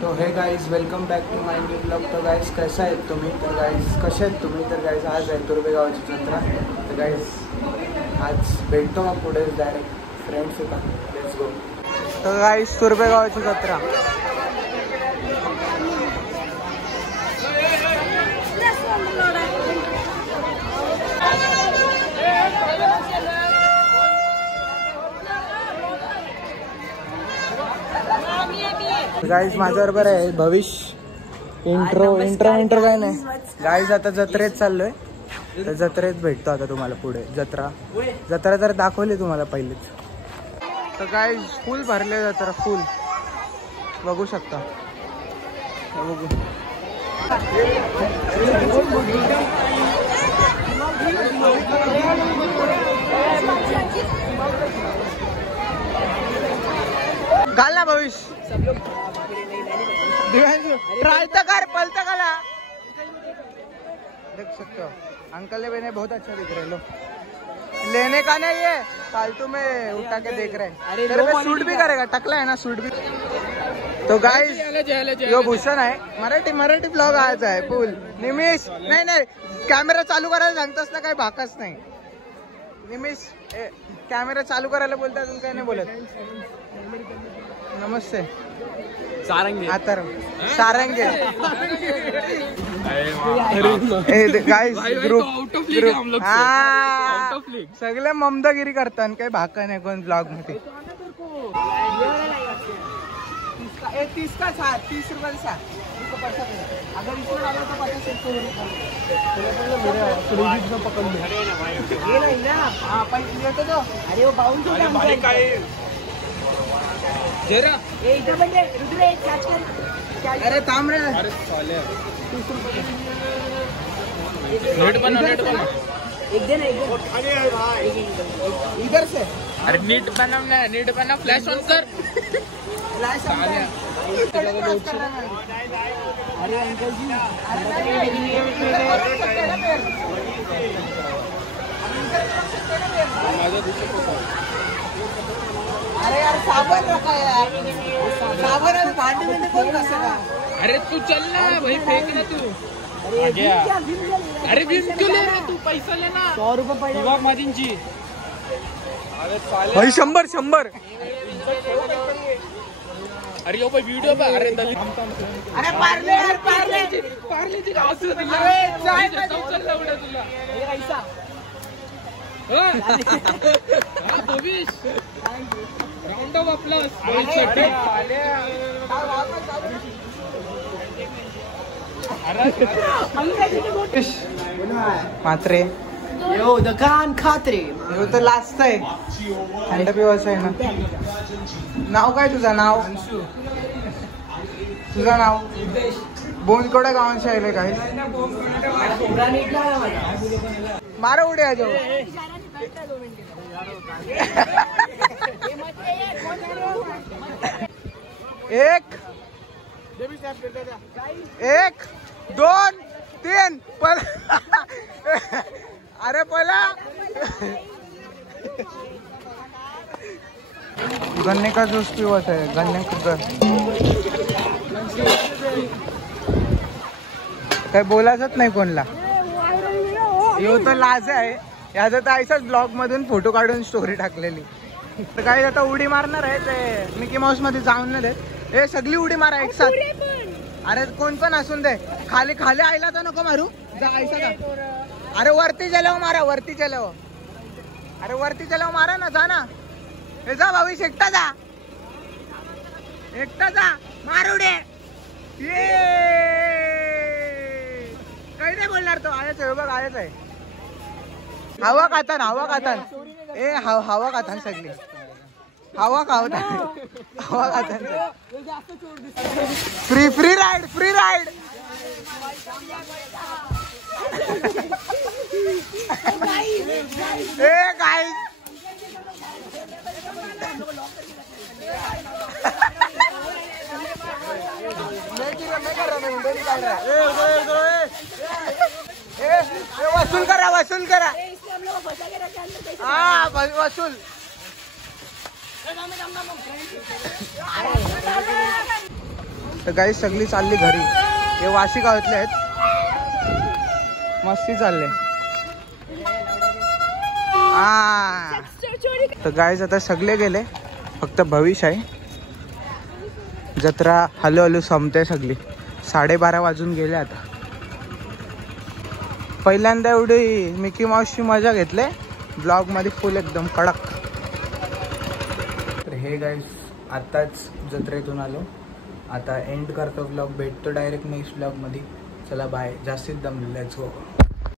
तो hey guys welcome back to my new blog. तर guys कसं आहेत तुम्ही? तर गाईज कसे आहेत तुम्ही? तर गाईज आज आहे तुर्बे गावाची जत्रा. तर गाईज आज भेटतो मग पुढे डायरेक्ट फ्रेंड्स येतात. Let's go. तर गाईज तुर्बे गावाची जत्रा. गाईज माझ्याबरोबर आहे भविष्य. इंट्रो काय नाही गाईज. आता जत्रेत चाललोय तर जत्रेत भेटतो आता तुम्हाला पुढे. जत्रा तर दाखवली तुम्हाला पहिलेच. तर गाईज फुल भरले जत्रा, फुल बघू शकता. बघू घाल ना भविष्य. ट्राई तो कर, पलता कला देख सकते हो. अंकल ने मैंने बहुत अच्छा दिख रहे. लो लेने का नहीं है, फालतू में उठा के देख रहे हैं. तेरे पे सूट भी करेगा, टकला है ना सूट भी. तो गाइस यो भूषण आहे. मराठी ब्लॉग आयचा आहे फुल. निमिष नाही कॅमेरा चालू करायला सांगतोस ना, काही भाकच नाही. निमिष कॅमेरा चालू करायला बोलता, अजून काही नाही बोलत. नमस्ते सारंगे. गाइस ग्रुप सगळे ममदागिरी करतात, काही भाका नाही कोण ब्लॉग मध्ये. 30 का 30 रुपये का 7 अगर इसमें डालो तो 50 पकड़ ये नहीं ना. हाँ तो अरे वो बाउंड जरा इधर म्हणजे रुद्र एक कॅच कर. अरे थांब रे. अरे चाले 30 रुपये नेट बना एक दे ना. अरे भाई इधर से. अरे नीट बना फ्लैश ऑन कर. फ्लैश ऑन कर. अरे अंकल जी अरे यार साबण रखा यार. साबण भांडी में कौन कसेगा. अरे तू चल ना भाई, फेंक ना तू. अरे भीम क्यों ले रहा तू? पैसा लेना. 100 रुपये पडले माझींची. भाई 100. अरे यो भाई वीडियो पे. अरे अरे पार्ले असं दिलं. अरे चाय चल लावडा तुला. हे ऐसा भविष्य राउंड ऑफ अप्लॉज. मात्रे यो दुकान खात्रे यो तर लास्ट आहे. थंड पिवायचं आहे ना. नाव काय तुझं? नाव तुझं नाव बोनकोडे गावांशी आहे काय? मारा उडे आ जाओ. एक 2 3 अरे पला गन्ने का जूस पिवत आहे. गन्ने काही बोलायचंच नाही कोणला. यो तर लाज आहे. याचा तर ऐसाच ब्लॉग मधून फोटो काढून स्टोरी टाकलेली. तर काही आता उडी मारणार आहे ते मिकी माऊस मध्ये जाऊन नाही देत. हे सगळी उडी मारा एक साथ. अरे कोण पण असून दे. खाली आयला तर नको मारू. जा ऐसा का. अरे वरती चलाव मारा. अरे वरती चलाव मारा ना. जा ना. हे जा भाविश एकटा जा. मारू दे. ये काही नाही बोलणार तो. आयच आहे बघ, आयच आहे. हवा खातान ए हवा खातान सगळी. हवा खातान. Free ride. ए गाइस वसूल करा हाँ वसूल तर गाईज सगळी चालली घरी. हे वाशी गावातले आहेत, मस्ती चालले. हा तर गाईज आता सगळे गेले, फक्त भविष्य आहे. जत्रा हळूहळू संपते सगळी. 12:30 वाजून गेले आता. पहिल्यांदा एवढी मिकी माऊसची मजा घेतले ब्लॉग मध्ये, फुल एकदम कडक. तर हे गाईज आत्ताच जत्रेतून आलो, आता एंड करतो ब्लॉग. भेटतो डायरेक्ट नेक्स्ट ब्लॉग मध्ये. चला बाय, जास्तीत दम, लेट्स गो.